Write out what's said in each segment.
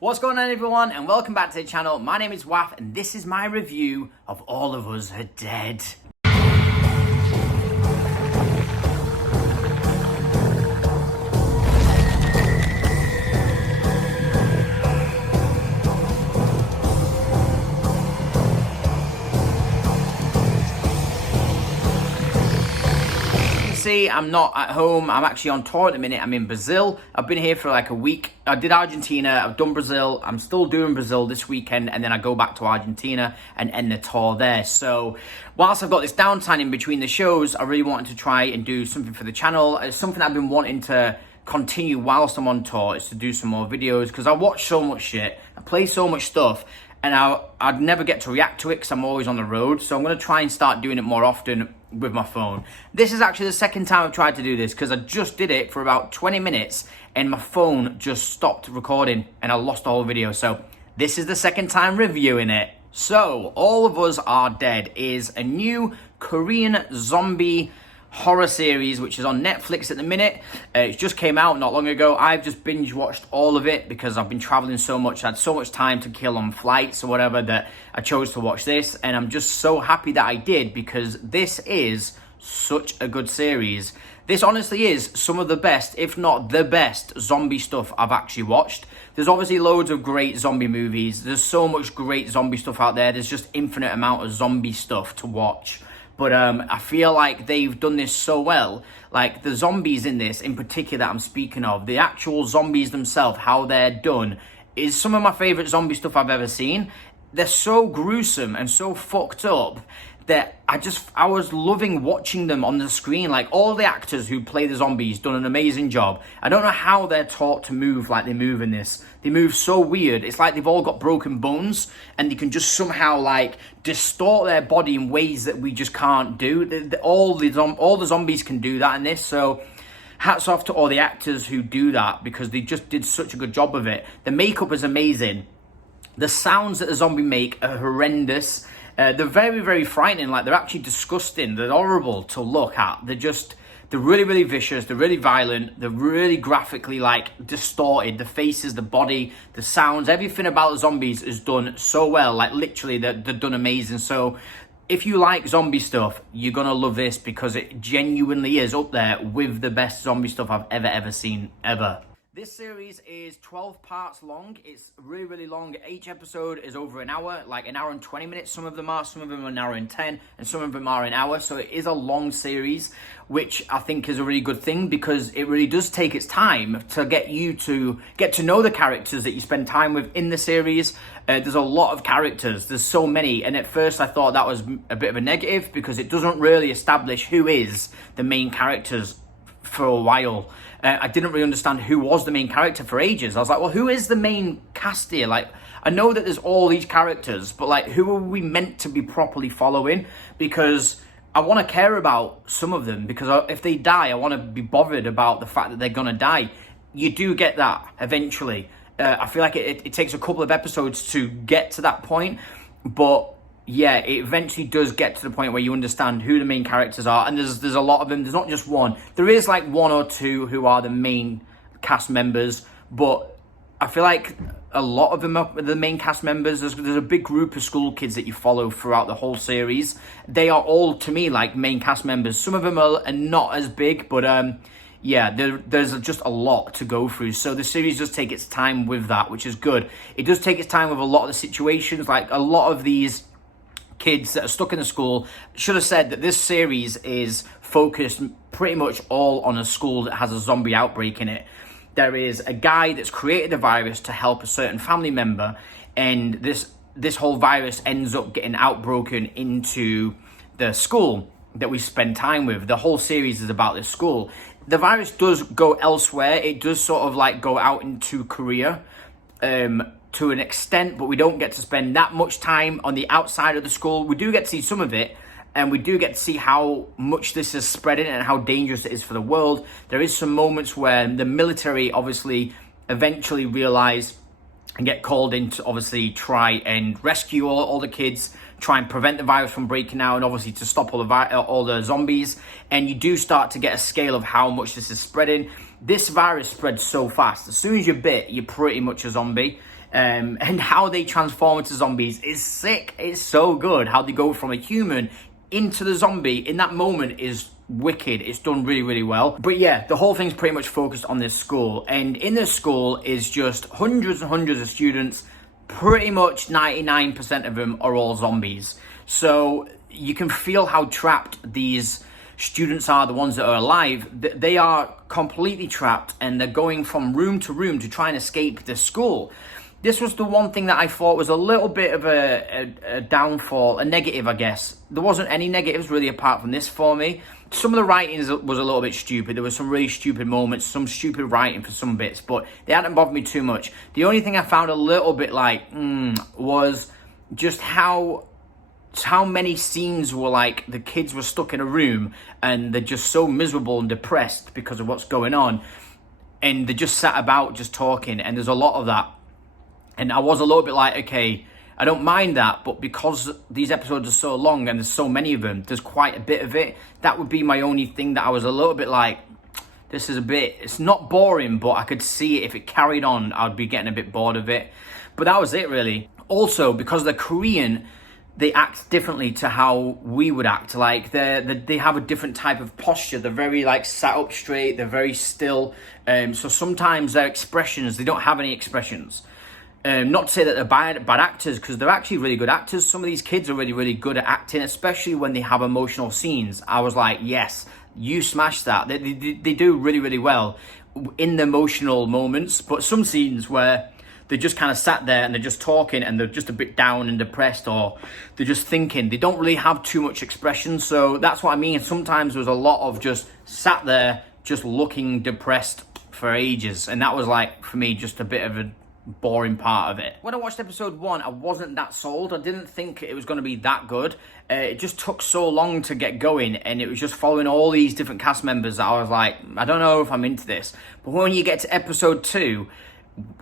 What's going on, everyone, and welcome back to the channel. My name is wAFF, and this is my review of All of Us Are Dead. See, I'm not at home. I'm actually on tour at the minute. I'm in Brazil. I've been here for like a week. I did Argentina, I've done Brazil. I'm still doing Brazil this weekend, and then I go back to Argentina and end the tour there. So whilst I've got this downtime in between the shows, I really wanted to try and do something for the channel. It's something I've been wanting to continue whilst I'm on tour, is to do some more videos, because I watch so much shit, I play so much stuff, and I'd never get to react to it because I'm always on the road. So I'm going to try and start doing it more often with my phone. This is actually the second time I've tried to do this, because I just did it for about 20 minutes and my phone just stopped recording and I lost the whole video. So this is the second time reviewing it. So All of Us Are Dead is a new Korean zombie horror series which is on Netflix at the minute. It just came out not long ago. I've just binge watched all of it because I've been traveling so much. I had so much time to kill on flights or whatever that I chose to watch this, and I'm just so happy that I did, because this is such a good series. This honestly is some of the best, if not the best, zombie stuff I've actually watched. There's obviously loads of great zombie movies. There's so much great zombie stuff out there. There's just infinite amount of zombie stuff to watch. But I feel like they've done this so well. Like the zombies in this in particular that I'm speaking of, the actual zombies themselves, how they're done, is some of my favourite zombie stuff I've ever seen. They're so gruesome and so fucked up that I was loving watching them on the screen. Like all the actors who play the zombies done an amazing job. I don't know how they're taught to move like they move in this. They move so weird. It's like they've all got broken bones and they can just somehow like distort their body in ways that we just can't do. All the zombies can do that in this. So hats off to all the actors who do that, because they just did such a good job of it. The makeup is amazing. The sounds that the zombie make are horrendous. They're very, very frightening. Like, they're actually disgusting. They're horrible to look at. They're really, really vicious. They're really violent. They're really graphically, like, distorted. The faces, the body, the sounds, everything about the zombies is done so well. Like, literally, they're done amazing. So if you like zombie stuff, you're going to love this, because it genuinely is up there with the best zombie stuff I've ever seen, ever. This series is 12 parts long. It's really, really long. Each episode is over an hour, like an hour and 20 minutes. Some of them are an hour and 10, and some of them are an hour. So it is a long series, which I think is a really good thing, because it really does take its time to get you to get to know the characters that you spend time with in the series. There's a lot of characters. There's so many. And at first I thought that was a bit of a negative, because it doesn't really establish who is the main characters for a while. I didn't really understand who was the main character for ages. I was like, well, who is the main cast here? Like, I know that there's all these characters, but like, who are we meant to be properly following? Because I want to care about some of them, because if they die, I want to be bothered about the fact that they're going to die. You do get that eventually. I feel like it takes a couple of episodes to get to that point, but yeah, it eventually does get to the point where you understand who the main characters are, and there's a lot of them. There's not just one. There is like one or two who are the main cast members, but I feel like a lot of them are the main cast members. There's a big group of school kids that you follow throughout the whole series. They are all, to me, like main cast members. Some of them are not as big, but yeah, there's just a lot to go through. So the series does take its time with that, which is good. It does take its time with a lot of the situations. Like a lot of these kids that are stuck in the school, should have said that this series is focused pretty much all on a school that has a zombie outbreak in it. There is a guy that's created a virus to help a certain family member, and this whole virus ends up getting outbroken into the school that we spend time with. The whole series is about this school. The virus does go elsewhere. It does sort of like go out into Korea, to an extent, but we don't get to spend that much time on the outside of the school. We do get to see some of it, and we do get to see how much this is spreading and how dangerous it is for the world. There is some moments where the military obviously eventually realize and get called in to obviously try and rescue all the kids, try and prevent the virus from breaking out, and obviously to stop all the zombies. And you do start to get a scale of how much this is spreading. this virus spreads so fast. As soon as you're bit, you're pretty much a zombie. And how they transform into zombies is sick. It's so good. How they go from a human into the zombie in that moment is wicked. It's done really, really well. But yeah, the whole thing's pretty much focused on this school. And in this school is just hundreds and hundreds of students. Pretty much 99% of them are all zombies. So you can feel how trapped these students are, the ones that are alive. They are completely trapped, and they're going from room to room to try and escape the school. This was the one thing that I thought was a little bit of a downfall, a negative, I guess. There wasn't any negatives really apart from this for me. Some of the writing was a little bit stupid. There were some really stupid moments, some stupid writing for some bits, but they hadn't bothered me too much. The only thing I found a little bit like, was just how many scenes were like the kids were stuck in a room and they're just so miserable and depressed because of what's going on. And they just sat about just talking, and there's a lot of that. And I was a little bit like, okay, I don't mind that, but because these episodes are so long and there's so many of them, there's quite a bit of it. That would be my only thing that I was a little bit like, this is a bit, it's not boring, but I could see it. If it carried on, I'd be getting a bit bored of it. But that was it really. Also, because they're Korean, they act differently to how we would act. Like they have a different type of posture. They're very like sat up straight. They're very still. So sometimes their expressions, they don't have any expressions. Not to say that they're bad actors, because they're actually really good actors. Some of these kids are really, really good at acting, especially when they have emotional scenes. I was like, yes, you smashed that. They do really, really well in the emotional moments. But some scenes where they just kind of sat there and they're just talking and they're just a bit down and depressed, or they're just thinking. They don't really have too much expression. So that's what I mean. Sometimes there was a lot of just sat there, just looking depressed for ages. And that was like, for me, just a bit of a boring part of it. When I watched episode 1, I wasn't that sold. I didn't think it was going to be that good. It just took so long to get going, and it was just following all these different cast members that I was like, I don't know if I'm into this. But when you get to episode 2,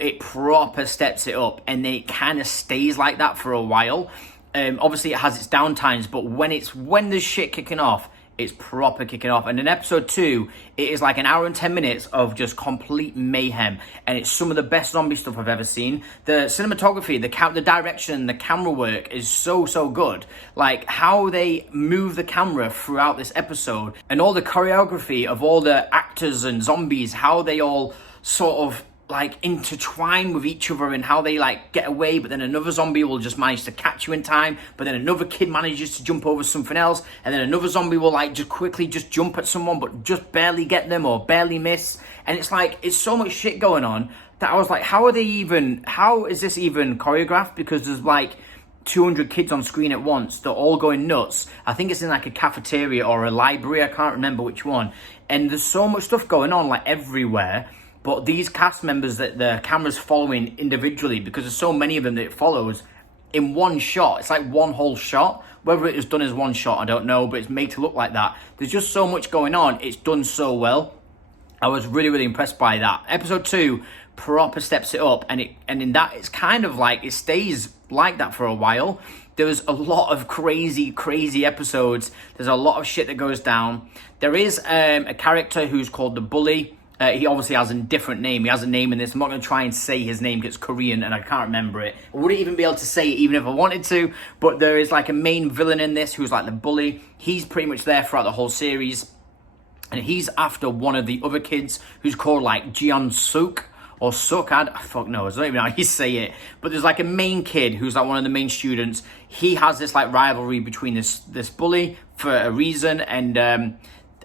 it proper steps it up, and then it kind of stays like that for a while. Obviously it has its downtimes, but when there's shit kicking off, it's proper kicking off. And in episode 2, it is like an hour and 10 minutes of just complete mayhem, and it's some of the best zombie stuff I've ever seen. The cinematography, the direction, the camera work is so good. Like how they move the camera throughout this episode, and all the choreography of all the actors and zombies, how they all sort of like intertwine with each other, and how they like get away, but then another zombie will just manage to catch you in time, but then another kid manages to jump over something else, and then another zombie will like just quickly just jump at someone but just barely get them or barely miss. And it's like, it's so much shit going on that I was like, how is this even choreographed? Because there's like 200 kids on screen at once. They're all going nuts. I think it's in like a cafeteria or a library, I can't remember which one. And there's so much stuff going on like everywhere. But these cast members that the camera's following individually, because there's so many of them that it follows in one shot. It's like one whole shot. Whether it was done as one shot, I don't know, but it's made to look like that. There's just so much going on. It's done so well. I was really, really impressed by that. Episode 2 proper steps it up, and in that it's kind of like it stays like that for a while. There's a lot of crazy episodes. There's a lot of shit that goes down. There is a character who's called the Bully. He obviously has a different name. He has a name in this. I'm not going to try and say his name because it's Korean and I can't remember it. I wouldn't even be able to say it even if I wanted to. But there is like a main villain in this who's like the bully. He's pretty much there throughout the whole series. And he's after one of the other kids who's called like Jeon Suk or Suk. Fuck no, I don't even know how you say it. But there's like a main kid who's like one of the main students. He has this like rivalry between this bully for a reason. And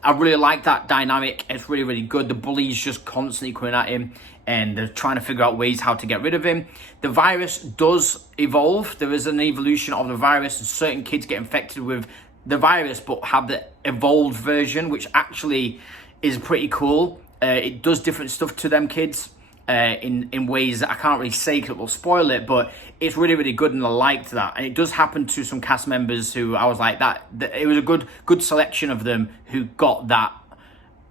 I really like that dynamic. It's really, really good. The bully's just constantly coming at him, and they're trying to figure out ways how to get rid of him. The virus does evolve. There is an evolution of the virus, and certain kids get infected with the virus but have the evolved version, which actually is pretty cool. It does different stuff to them kids in ways that I can't really say because it will spoil it, but it's really, really good, and I liked that. And it does happen to some cast members who I was like, that it was a good selection of them who got that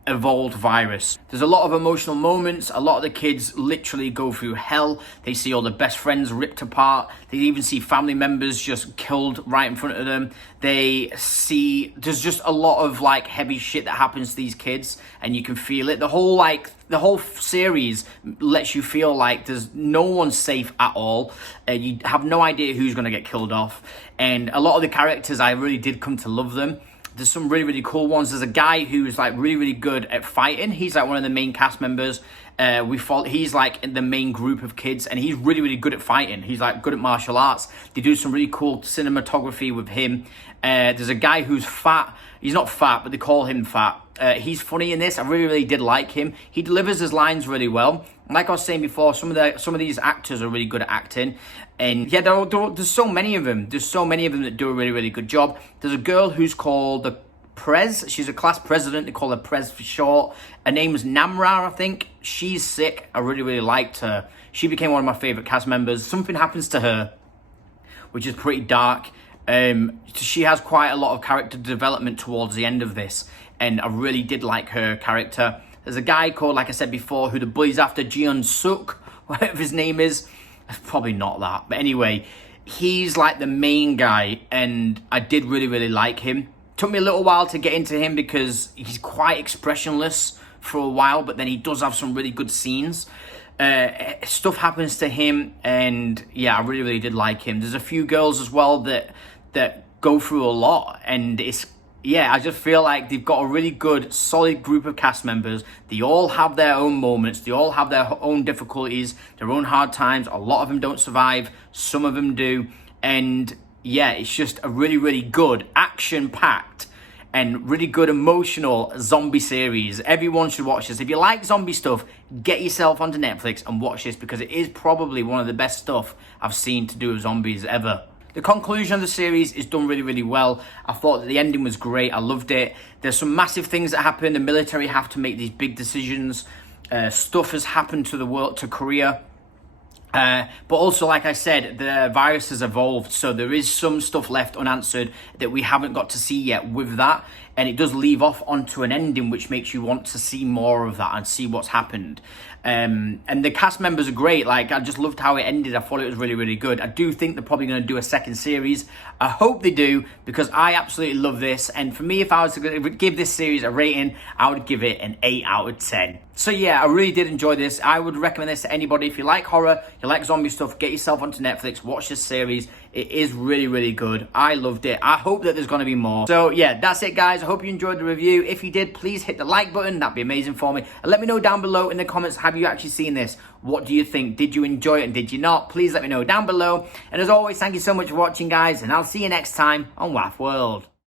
evolved virus. There's a lot of emotional moments. A lot of the kids literally go through hell. They see all their best friends ripped apart. They even see family members just killed right in front of them. There's just a lot of like heavy shit that happens to these kids, and you can feel it. The whole series lets you feel like there's no one safe at all. You have no idea who's going to get killed off. And a lot of the characters, I really did come to love them. There's some really, really cool ones. There's a guy who's like really, really good at fighting. He's like one of the main cast members. He's like in the main group of kids, and he's really, really good at fighting. He's like good at martial arts. They do some really cool cinematography with him. There's a guy who's fat. He's not fat, but they call him fat. He's funny in this. I really, really did like him. He delivers his lines really well. Like I was saying before, some of these actors are really good at acting. And yeah, there's so many of them. There's so many of them that do a really, really good job. There's a girl who's called the Prez. She's a class president. They call her Prez for short. Her name's Namra, I think. She's sick. I really, really liked her. She became one of my favorite cast members. Something happens to her, which is pretty dark. She has quite a lot of character development towards the end of this, and I really did like her character. There's a guy called, like I said before, who the bully's after, Jiun Suk, whatever his name is. Probably not that, but anyway, he's like the main guy, and I did really, really like him. Took me a little while to get into him because he's quite expressionless for a while, but then he does have some really good scenes. Stuff happens to him, and yeah, I really, really did like him. There's a few girls as well that go through a lot, and I just feel like they've got a really good, solid group of cast members. They all have their own moments. They all have their own difficulties, their own hard times. A lot of them don't survive. Some of them do. And yeah, it's just a really, really good, action-packed and really good emotional zombie series. Everyone should watch this. If you like zombie stuff, get yourself onto Netflix and watch this, because it is probably one of the best stuff I've seen to do with zombies ever. The conclusion of the series is done really, really well. I thought that the ending was great. I loved it. There's some massive things that happen. The military have to make these big decisions. Stuff has happened to the world, to Korea. But also, like I said, the virus has evolved, so there is some stuff left unanswered that we haven't got to see yet with that, and it does leave off onto an ending which makes you want to see more of that and see what's happened. And the cast members are great. Like, I just loved how it ended. I thought it was really, really good. I do think they're probably going to do a second series. I hope they do, because I absolutely love this. And for me, if I was to give this series a rating, I would give it an 8 out of 10. So yeah, I really did enjoy this. I would recommend this to anybody. If you like horror, you like zombie stuff, get yourself onto Netflix, watch this series. It is really, really good. I loved it. I hope that there's going to be more. So yeah, that's it, guys. I hope you enjoyed the review. If you did, please hit the like button. That'd be amazing for me. And let me know down below in the comments, have you actually seen this? What do you think? Did you enjoy it and did you not? Please let me know down below. And as always, thank you so much for watching, guys. And I'll see you next time on wAFF World.